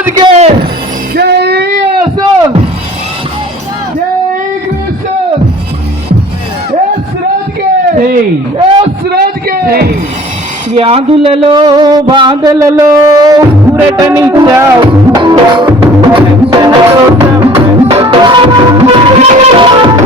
రాజుకి. జై జై జై. వ్యాధులలో బాధలలో ఊరటనిచ్చావు రక్షణలో సహోదరులారా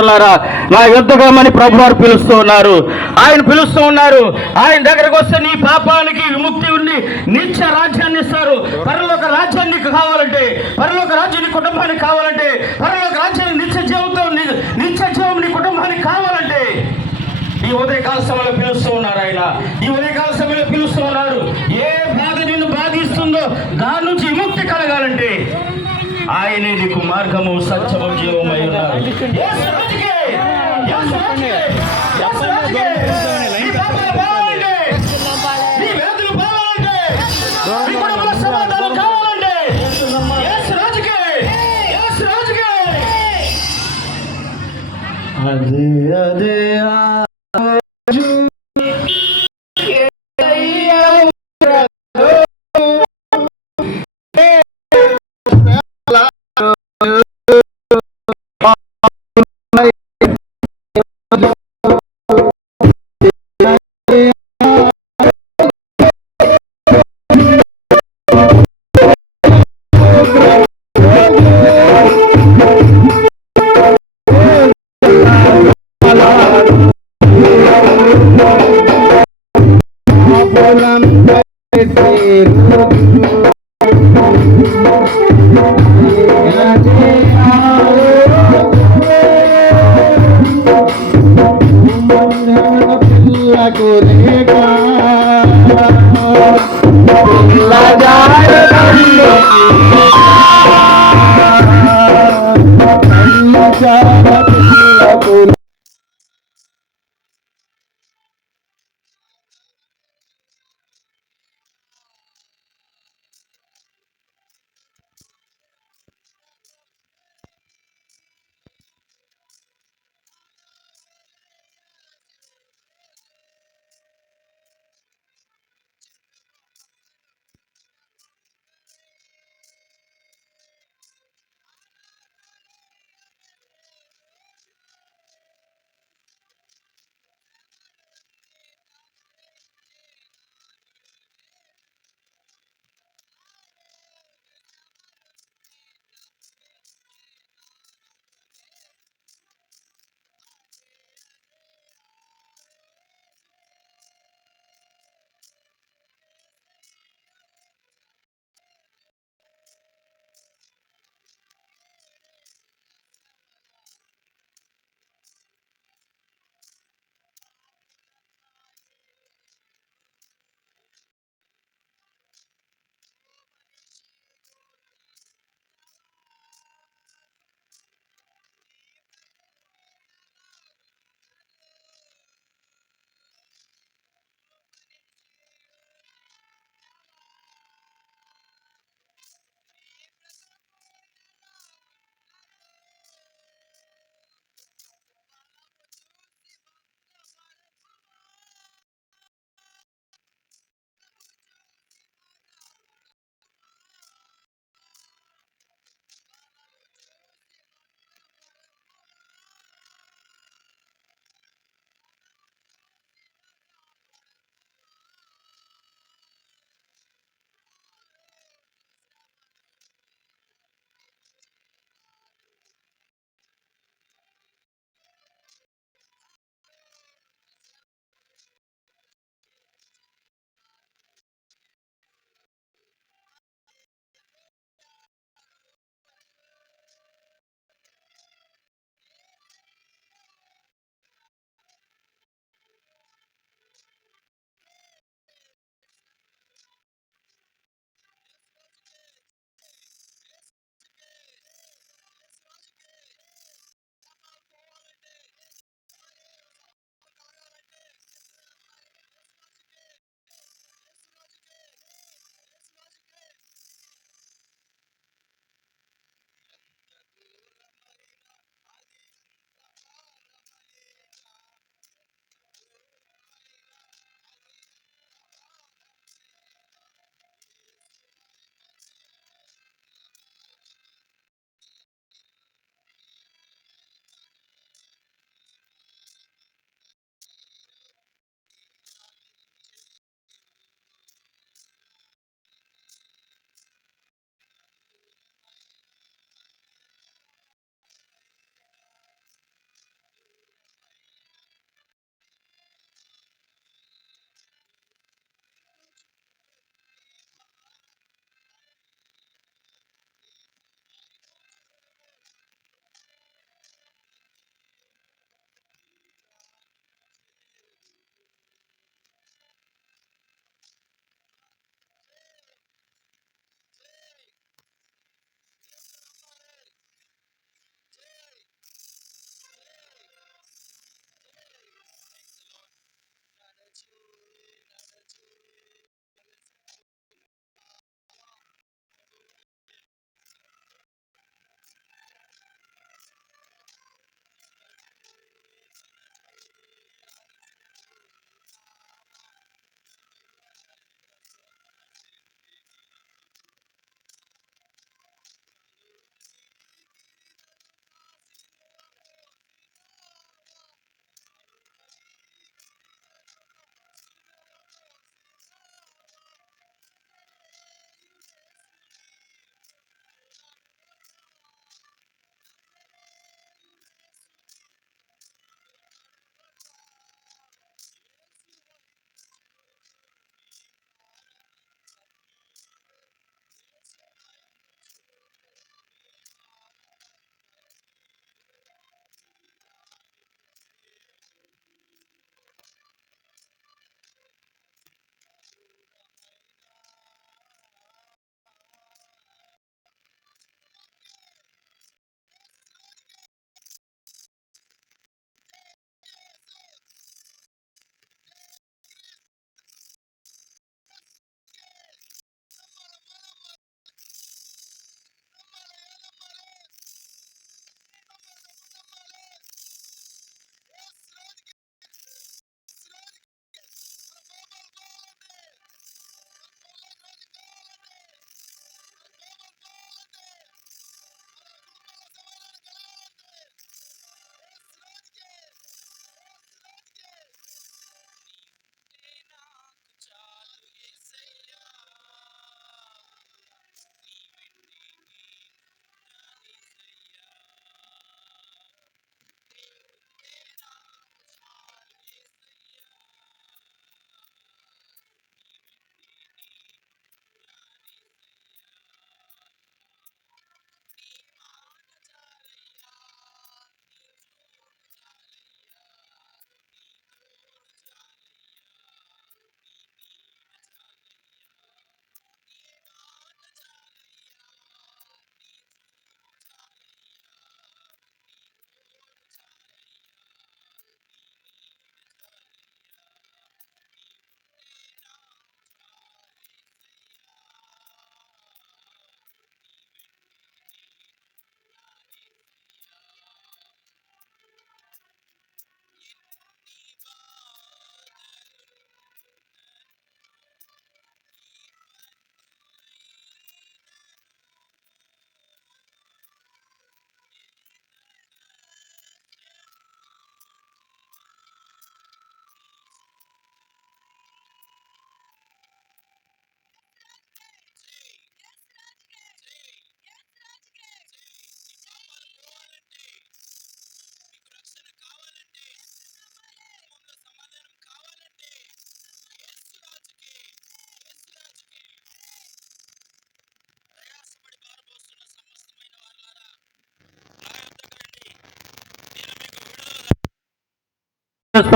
నా యుద్ధగమని ప్రభు వారు పిలుస్తూ ఉన్నారు. ఆయన పిలుస్తూ ఉన్నారు. ఆయన దగ్గరకు వస్తే నీ పాపానికి విముక్తి ఉండి నిత్య రాజ్యాన్ని ఇస్తారు. పరలోక రాజ్యాన్ని నీకు కావాలంటే పరలోక రాజ్యం నీ కుటుంబానికి కావాలంటే పరలోక రాజ్యాన్ని నిత్య జీవంతో నిత్య జీవం నీ కుటుంబానికి కావాలంటే ఈ ఉదయకాల సమయంలో పిలుస్తూ ఉన్నారు ఆయన. ఈ ఉదయకాల సమయంలో పిలుస్తూ ఉన్నారు. ఏ బాధ నిన్ను బాధిస్తుందో దాని నుంచి విముక్తి కలగాలంటే ఆయనే నీకు మార్గము సత్యము జీవమై ఉన్నారు యేసు రాజుకే!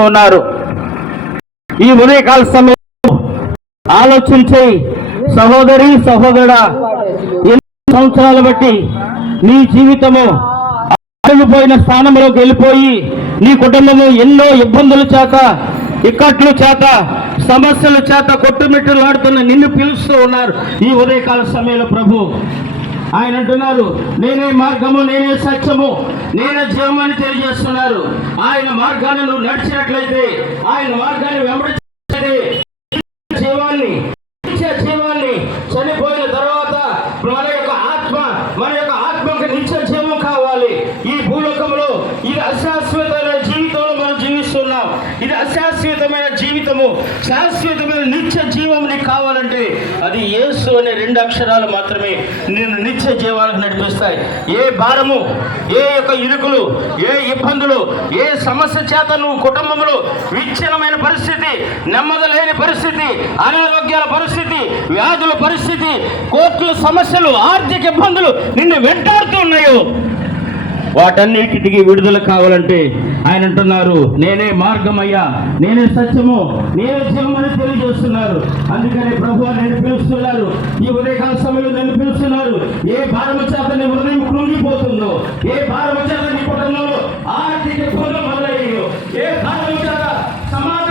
ఉన్నారు. ఈ ఉదయకాల సమయంలో ఆలోచించే సహోదరి సహోదరుడా ఎన్ని సంవత్సరాలు బట్టి నీ జీవితము అడుగుపోయిన స్థానంలోకి వెళ్ళిపోయి నీ కుటుంబము ఎన్నో ఇబ్బందుల చేత ఇక్కట్లు చేత సమస్యల చేత కొట్టుమిట్టులాడుతున్న నిన్ను పిలుస్తూ ఉన్నారు. ఈ ఉదయకాల సమయంలో ప్రభు ఆయన అంటున్నారు నేనే మార్గము నేనే సత్యము నేనే జీవము అని తెలియజేస్తున్నారు. ఆయన మార్గాన్ని నువ్వు నడిచినట్లయితే ఆయన మార్గాన్ని వెంబడి జీవాన్ని నిత్య జీవాన్ని చనిపోయిన తర్వాత మన యొక్క ఆత్మ మన యొక్క ఆత్మకు నిత్య జీవం కావాలి ఈ భూలోకంలో ఇది అశాశ్వతమైన జీవితంలో మనం జీవిస్తున్నాం ఇది అశాశ్వతమైన జీవితము శాశ్వతమైన నిత్య జీవం నీకు కావాలంటే అది యేసు అనే రెండు అక్షరాలు మాత్రమే నిన్ను నిత్య జీవాలకు నడిపిస్తాయి. ఏ భారము ఏ యొక్క ఇరుకులు ఏ ఇబ్బందులు ఏ సమస్య చేత నువ్వు కుటుంబంలో విచ్ఛిన్నమైన పరిస్థితి నెమ్మదలేని పరిస్థితి అనారోగ్యాల పరిస్థితి వ్యాధుల పరిస్థితి కోర్టుల సమస్యలు ఆర్థిక ఇబ్బందులు నిన్ను వెంటాడుతూ ఉన్నాయో. వాటన్నిటికి విడుదల కావాలంటే ఆయన అంటున్నారు నేనే మార్గమయ్యా నేనే సత్యము నేనే జీవమని తెలియజేస్తున్నారు. అందుకని ప్రభు నేను పిలుస్తున్నారు. ఈ ఉదయకాల సమయంలో నన్ను పిలుస్తున్నారు. ఏ భారమ చేత నీ హృదయం కృంగిపోతుందో ఏ భారమ చేత నీ కుటుంబంలో ఆర్థిక ఇబ్బందులు ఏ భారమ చేత సమాజం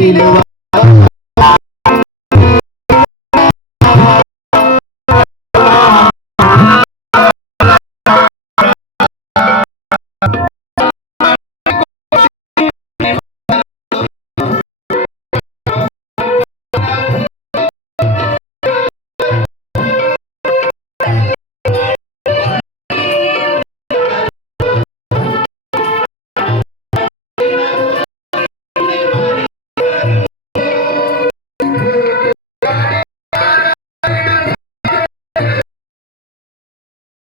You know